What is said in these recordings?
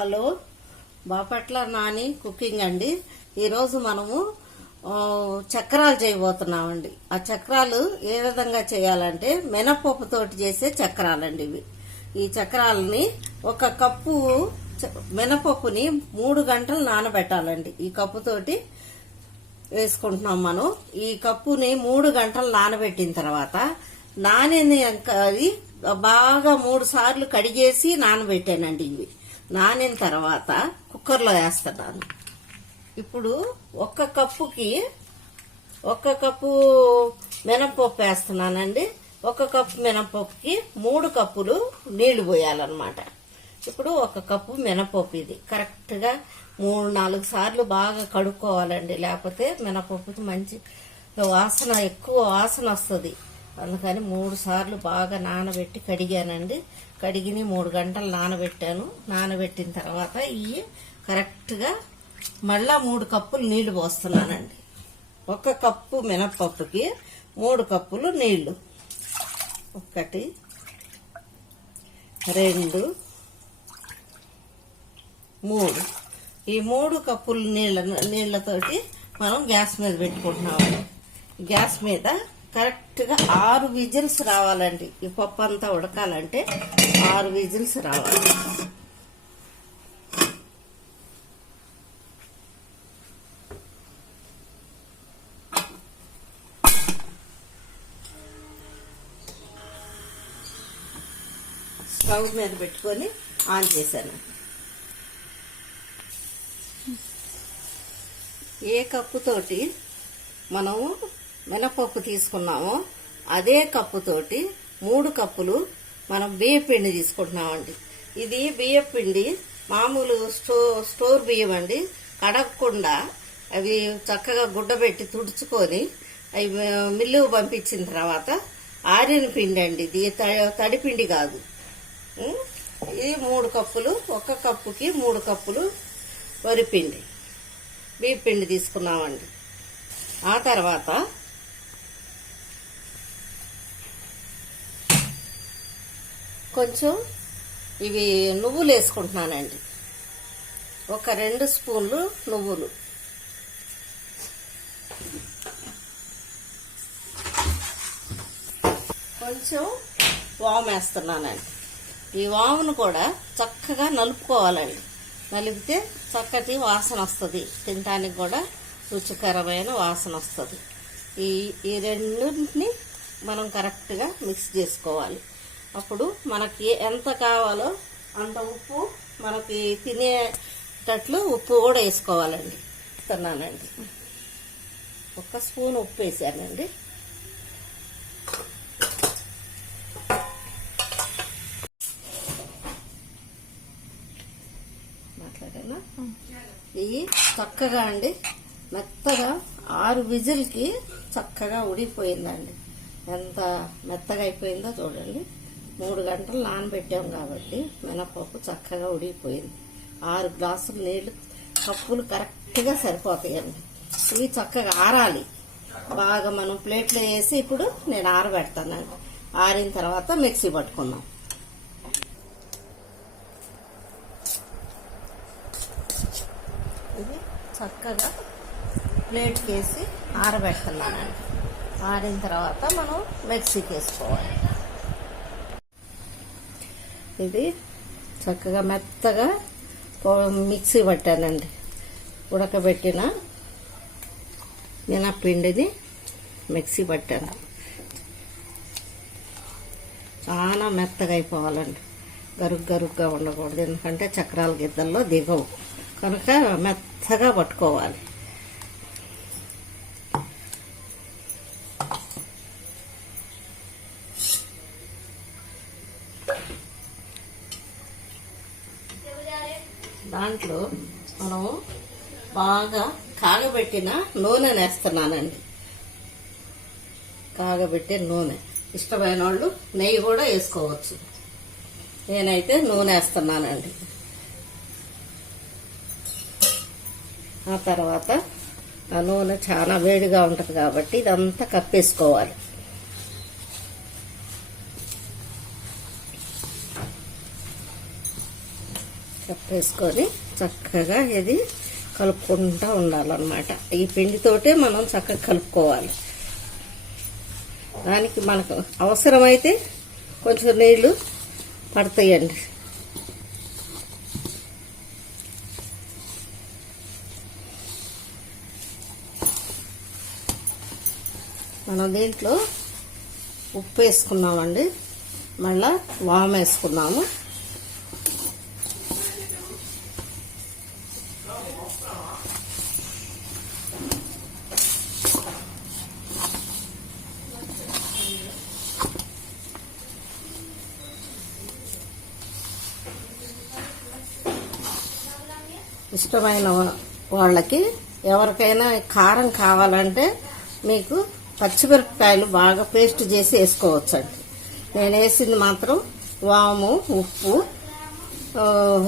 Hello, Bapatla Nani cooking అండి. ఈరోజు మనము చక్రాలు చేయబోతున్నామండి. ఆ చక్రాలు ఏ విధంగా చేయాలంటే మినపప్పుతోటి చేసే చక్రాలండి ఇవి. ఈ చక్రాలని ఒక కప్పు మినపప్పుని 3 గంటలు నానబెట్టాలండి. ఈ కప్పుతోటి వేసుకుంటున్నాం మనం. ఈ కప్పుని 3 గంటలు నానబెట్టిన తర్వాత అది బాగా 3 సార్లు కడిగేసి నానబెట్టానండి. ఇవి నానిన తర్వాత కుక్కర్లో వేస్తున్నాను. ఇప్పుడు ఒక కప్పు మినపప్పు వేస్తున్నానండి. ఒక కప్పు మినపప్పుకి 3 కప్పులు నీళ్లు పోయాలన్నమాట. ఇప్పుడు ఒక కప్పు మినపప్పు ఇది కరెక్ట్గా 3-4 సార్లు బాగా కడుక్కోవాలండి. లేకపోతే మినపప్పుకి మంచి వాసన, ఎక్కువ వాసన వస్తుంది. అందుకని 3 సార్లు బాగా నానబెట్టి కడిగానండి. కడిగిని 3 గంటలు నానబెట్టాను. నానబెట్టిన తర్వాత ఇవి కరెక్ట్గా మళ్ళా 3 కప్పులు నీళ్లు పోస్తున్నానండి. ఒక కప్పు మినపప్పుకి 3 కప్పులు నీళ్లు. 1 2 3. ఈ 3 కప్పులు నీళ్లతోటి మనం గ్యాస్ మీద పెట్టుకుంటున్నాము. గ్యాస్ మీద కరెక్ట్గా 6 విజిల్స్ రావాలండి. ఈ పప్పు అంతా ఉడకాలంటే 6 విజిల్స్ రావాలి. స్టవ్ మీద పెట్టుకొని ఆన్ చేశాను. ఏ కప్పుతోటి మనము మినపప్పు తీసుకున్నామో అదే కప్పుతోటి 3 కప్పులు మనం బియ్యం పిండి తీసుకుంటున్నామండి. ఇది బియ్యం పిండి మామూలు స్టోర్ బియ్యం అండి. కడగకుండా అవి చక్కగా గుడ్డబెట్టి తుడుచుకొని అవి మిల్లుకు పంపించిన తర్వాత ఆరిన పిండి అండి. ఇది తడి పిండి కాదు. ఇది 3 కప్పులు. ఒక కప్పుకి 3 కప్పులు వరిపిండి, బియ్యం పిండి తీసుకున్నామండి. ఆ తర్వాత కొంచెం ఇవి నువ్వులు వేసుకుంటున్నానండి. ఒక 2 స్పూన్లు నువ్వులు, కొంచెం వాము వేస్తున్నానండి. ఈ వామును కూడా చక్కగా నలుపుకోవాలండి. నలిపితే చక్కటి వాసన వస్తుంది. తినడానికి కూడా రుచికరమైన వాసన వస్తుంది. ఈ రెండింటిని మనం కరెక్ట్గా మిక్స్ చేసుకోవాలి. అప్పుడు మనకి ఎంత కావాలో అంత ఉప్పు, మనకి తినేటట్లు ఉప్పు కూడా వేసుకోవాలండి. ఇస్తున్నానండి. 1 స్పూన్ ఉప్పు వేసానండి. మాట్లాడనా? ఇవి చక్కగా అండి మెత్తగా 6 విజిల్కి చక్కగా ఉడికిపోయిందండి. ఎంత మెత్తగా అయిపోయిందో చూడండి. 3 గంటలు నానబెట్టాం కాబట్టి మినపప్పు చక్కగా ఉడికిపోయింది. 6 గ్లాసులు నీళ్లు కప్పులు కరెక్ట్గా సరిపోతాయండి. ఇవి చక్కగా ఆరాలి. బాగా మనం ప్లేట్లో వేసి ఇప్పుడు నేను ఆరబెడతానండి. ఆరిన తర్వాత మిక్సీ పట్టుకుందాం. ఇది చక్కగా ప్లేట్కి వేసి ఆరబెడుతున్నానండి. ఆరిన తర్వాత మనం మిక్సీకి వేసుకోవాలి. ఇది చక్కగా మెత్తగా మిక్సీ పట్టానండి. ఉడకబెట్టిన మినప్పిండిని మిక్సీ పట్టాను. చాలా మెత్తగా అయిపోవాలండి. గరుగ్గా ఉండకూడదు. ఎందుకంటే చక్రాల గిద్దల్లో దిగవు కనుక మెత్తగా పట్టుకోవాలి. దాంట్లో మనము బాగా కాగబెట్టిన నూనె వేస్తున్నానండి. కాగబెట్టిన నూనె ఇష్టమైన వాళ్ళు నెయ్యి కూడా వేసుకోవచ్చు. నేనైతే నూనె వేస్తున్నానండి. ఆ తర్వాత ఆ నూనె చాలా వేడిగా ఉంటుంది కాబట్టి ఇదంతా కప్పేసుకోవాలి. వేసుకొని చక్కగా ఇది కలుపుకుంటూ ఉండాలన్నమాట. ఈ పిండితోటే మనం చక్కగా కలుపుకోవాలి. దానికి మనకు అవసరమైతే కొంచెం నీళ్లు పడతాయండి. మనం దీంట్లో ఉప్పు వేసుకున్నామండి, మళ్ళా వాము వేసుకున్నాము. ఇష్టమైన వాళ్ళకి ఎవరికైనా కారం కావాలంటే మీకు పచ్చిమిరపకాయలు బాగా పేస్ట్ చేసి వేసుకోవచ్చండి. నేను వేసింది మాత్రం వాము, ఉప్పు,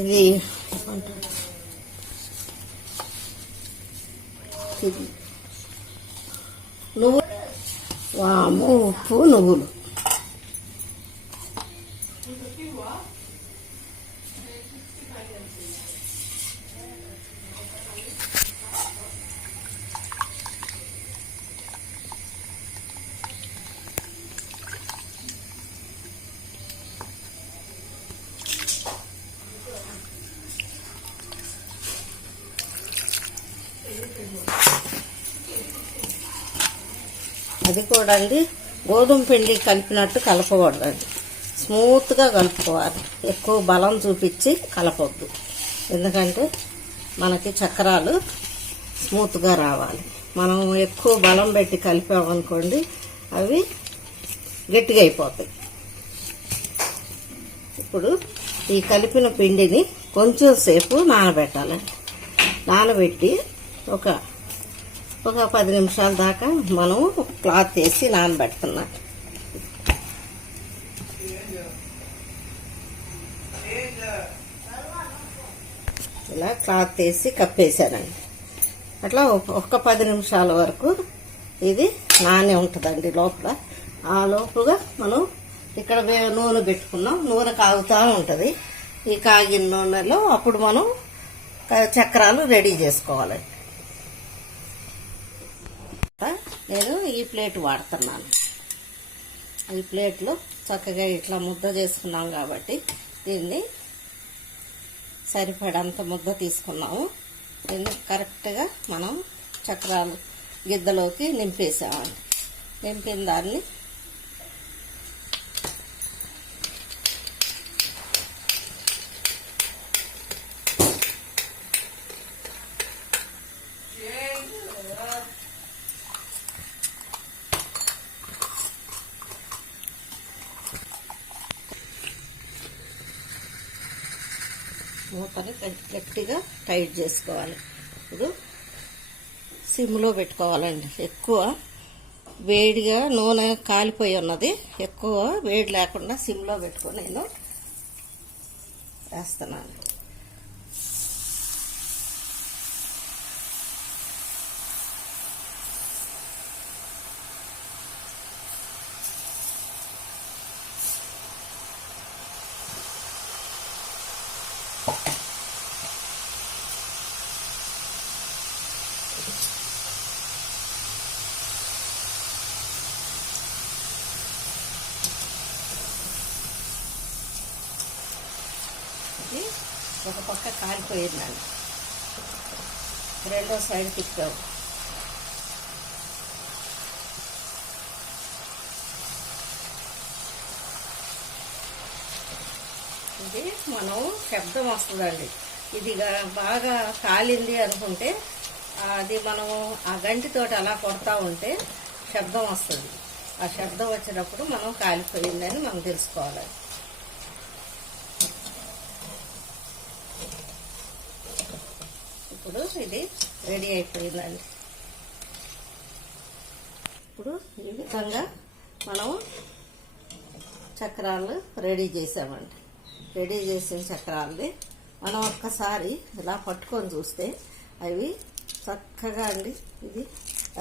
ఇది నువ్వు వాము, ఉప్పు, నువ్వులు. అది కూడా అండి గోధుమ పిండి కలిపినట్టు కలపకూడదండి, స్మూత్గా కలుపుకోవాలి. ఎక్కువ బలం చూపించి కలపొద్దు, ఎందుకంటే మనకి చక్రాలు స్మూత్గా రావాలి. మనం ఎక్కువ బలం పెట్టి కలిపామనుకోండి అవి గట్టిగా అయిపోతాయి. ఇప్పుడు ఈ కలిపిన పిండిని కొంచెం సేపు నానబెట్టాలండి. నానబెట్టి ఒక 10 నిమిషాల దాకా మనం క్లాత్ వేసి నానబెడుతున్నాం. ఇలా క్లాత్ వేసి కప్పేసానండి. అట్లా ఒక 10 నిమిషాల వరకు ఇది నానే ఉంటుందండి లోపల. ఆ లోపుగా మనం ఇక్కడ నూనె పెట్టుకున్నాం, నూనె కాగుతూ ఉంటుంది. ఈ కాగిన నూనెలో అప్పుడు మనం చక్రాలు రెడీ చేసుకోవాలండి. నేను ఈ ప్లేట్ వాడుతున్నాను. ఈ ప్లేట్లో చక్కగా ఇట్లా ముద్ద చేసుకున్నాం కాబట్టి దీన్ని సరిపడంత ముద్ద తీసుకున్నాము. దీన్ని కరెక్ట్గా మనం చక్రాలు గిద్దలోకి నింపేసామండి. నింపిన దాన్ని మూతని గట్టిగా టైట్ చేసుకోవాలి. ఇప్పుడు సిమ్లో పెట్టుకోవాలండి. ఎక్కువ వేడిగా నూనె కాలిపోయి ఉన్నది, ఎక్కువ వేడి లేకుండా సిమ్లో పెట్టుకొని నేను వేస్తున్నాను. ఒక పక్క కాలిపోయిందండి, రెండో సైడ్ తిప్పాము. ఇది మనం శబ్దం వస్తుందండి. ఇది బాగా కాలింది అనుకుంటే అది మనం ఆ గంటితోటి అలా కొడతా ఉంటే శబ్దం వస్తుంది. ఆ శబ్దం వచ్చినప్పుడు మనం కాలిపోయిందని మనం తెలుసుకోవాలి. ఇప్పుడు ఇది రెడీ అయిపోయిందండి. ఇప్పుడు ఈ విధంగా మనం చక్రాలు రెడీ చేసామండి. రెడీ చేసిన చక్రాలని మనం ఒక్కసారి ఇలా పట్టుకొని చూస్తే అవి చక్కగా అండి ఇది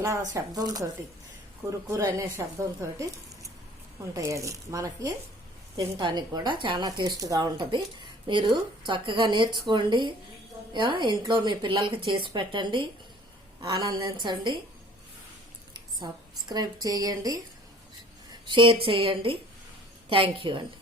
ఎలా శబ్దంతో కురుకురు అనే శబ్దంతో ఉంటాయండి. మనకి తినటానికి కూడా చాలా టేస్ట్గా ఉంటుంది. మీరు చక్కగా నేర్చుకోండి, ఇంట్లో మీ పిల్లలకి చేసి పెట్టండి, ఆనందించండి. సబ్స్క్రైబ్ చేయండి, షేర్ చేయండి. థ్యాంక్ యూ అండి.